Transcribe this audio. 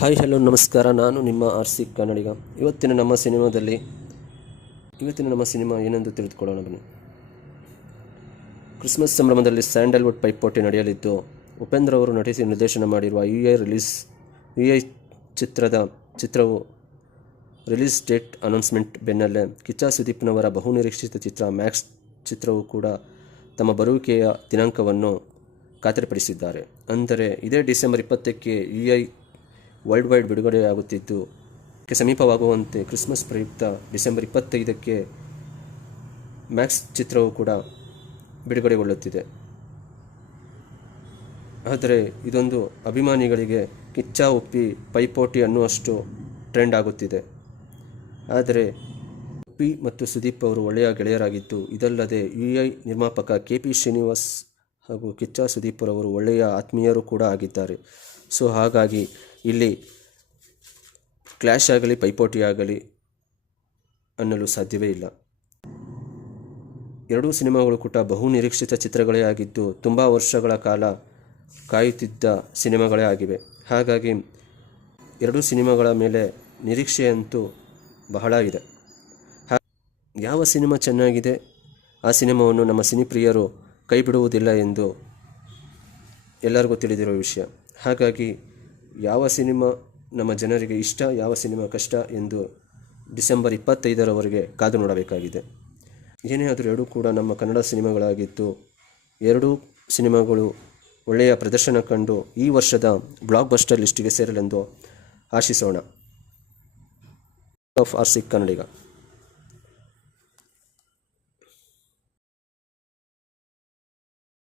Hi, hello, ನಮಸ್ಕಾರ. ನಾನು ನಿಮ್ಮ ಆರ್ ಸಿ ಕನ್ನಡಿಗ. ಇವತ್ತಿನ ನಮ್ಮ ಸಿನಿಮಾದಲ್ಲಿ ಇವತ್ತಿನ ನಮ್ಮ ಸಿನಿಮಾ ಏನೆಂದು ತಿಳಿದುಕೊಳ್ಳೋಣ ಬನ್ನಿ. ಕ್ರಿಸ್ಮಸ್ ಸಂಭ್ರಮದಲ್ಲಿ ಸ್ಯಾಂಡಲ್ವುಡ್ ಪೈಪೋಟಿ ನಡೆಯಲಿದ್ದು, ಉಪೇಂದ್ರ ಅವರು ನಟಿಸಿ ನಿರ್ದೇಶನ ಮಾಡಿರುವ U I release U I ಚಿತ್ರದ ಚಿತ್ರವು ರಿಲೀಸ್ ಡೇಟ್ ಅನೌನ್ಸ್ಮೆಂಟ್ ಬೆನ್ನಲ್ಲೇ ಕಿಚ್ಚ ಸುದೀಪ್ನವರ ಬಹುನಿರೀಕ್ಷಿತ ಚಿತ್ರ ಮ್ಯಾಕ್ಸ್ ಚಿತ್ರವು ಕೂಡ ತಮ್ಮ ಬರುವಿಕೆಯ ದಿನಾಂಕವನ್ನು ಖಾತರಿಪಡಿಸಿದ್ದಾರೆ. ಅಂದರೆ ಇದೇ ಡಿಸೆಂಬರ್ ಇಪ್ಪತ್ತಕ್ಕೆ ಯು ಐ ವರ್ಲ್ಡ್ ವೈಡ್ ಬಿಡುಗಡೆಯಾಗುತ್ತಿದ್ದು ಇದಕ್ಕೆ ಸಮೀಪವಾಗುವಂತೆ ಕ್ರಿಸ್ಮಸ್ ಪ್ರಯುಕ್ತ ಡಿಸೆಂಬರ್ ಇಪ್ಪತ್ತೈದಕ್ಕೆ ಮ್ಯಾಕ್ಸ್ ಚಿತ್ರವು ಕೂಡ ಬಿಡುಗಡೆಗೊಳ್ಳುತ್ತಿದೆ. ಆದರೆ ಇದೊಂದು ಅಭಿಮಾನಿಗಳಿಗೆ ಕಿಚ್ಚ ಉಪ್ಪಿ ಪೈಪೋಟಿ ಅನ್ನುವಷ್ಟು ಟ್ರೆಂಡ್ ಆಗುತ್ತಿದೆ. ಆದರೆ ಉಪ್ಪಿ ಮತ್ತು ಸುದೀಪ್ ಅವರು ಒಳ್ಳೆಯ ಗೆಳೆಯರಾಗಿದ್ದು, ಇದಲ್ಲದೆ ಯು ಐ ನಿರ್ಮಾಪಕ ಕೆ ಪಿ ಶ್ರೀನಿವಾಸ್ ಹಾಗೂ ಕಿಚ್ಚ ಸುದೀಪ್ ರವರು ಒಳ್ಳೆಯ ಆತ್ಮೀಯರು ಕೂಡ ಆಗಿದ್ದಾರೆ. ಸೊ, ಹಾಗಾಗಿ ಇಲ್ಲಿ ಕ್ಲ್ಯಾಶ್ ಆಗಲಿ, ಪೈಪೋಟಿ ಆಗಲಿ ಅನ್ನಲು ಸಾಧ್ಯವೇ ಇಲ್ಲ. ಎರಡೂ ಸಿನಿಮಾಗಳು ಕೂಡ ಬಹು ನಿರೀಕ್ಷಿತ ಚಿತ್ರಗಳೇ ಆಗಿದ್ದು, ತುಂಬ ವರ್ಷಗಳ ಕಾಲ ಕಾಯುತ್ತಿದ್ದ ಸಿನಿಮಾಗಳೇ ಆಗಿವೆ. ಹಾಗಾಗಿ ಎರಡೂ ಸಿನಿಮಾಗಳ ಮೇಲೆ ನಿರೀಕ್ಷೆಯಂತೂ ಬಹಳ ಇದೆ. ಯಾವ ಸಿನಿಮಾ ಚೆನ್ನಾಗಿದೆ, ಆ ಸಿನಿಮಾವನ್ನು ನಮ್ಮ ಸಿನಿಪ್ರಿಯರು ಕೈ ಬಿಡುವುದಿಲ್ಲ ಎಂದು ಎಲ್ಲರಿಗೂ ತಿಳಿದಿರುವ ವಿಷಯ. ಹಾಗಾಗಿ ಯಾವ ಸಿನಿಮಾ ನಮ್ಮ ಜನರಿಗೆ ಇಷ್ಟ, ಯಾವ ಸಿನಿಮಾ ಕಷ್ಟ ಎಂದು ಡಿಸೆಂಬರ್ ಇಪ್ಪತ್ತೈದರವರೆಗೆ ಕಾದು ನೋಡಬೇಕಾಗಿದೆ. ಏನೇ ಆದರೂ ಎರಡೂ ಕೂಡ ನಮ್ಮ ಕನ್ನಡ ಸಿನಿಮಾಗಳಾಗಿದ್ದು, ಎರಡೂ ಸಿನಿಮಾಗಳು ಒಳ್ಳೆಯ ಪ್ರದರ್ಶನ ಕಂಡು ಈ ವರ್ಷದ ಬ್ಲಾಕ್ ಬಸ್ಟರ್ ಲಿಸ್ಟಿಗೆ ಸೇರಲೆಂದು ಆಶಿಸೋಣ. ಆಫ್ ಆರ್ ಸಿಕ್ ಕನ್ನಡಿಗ.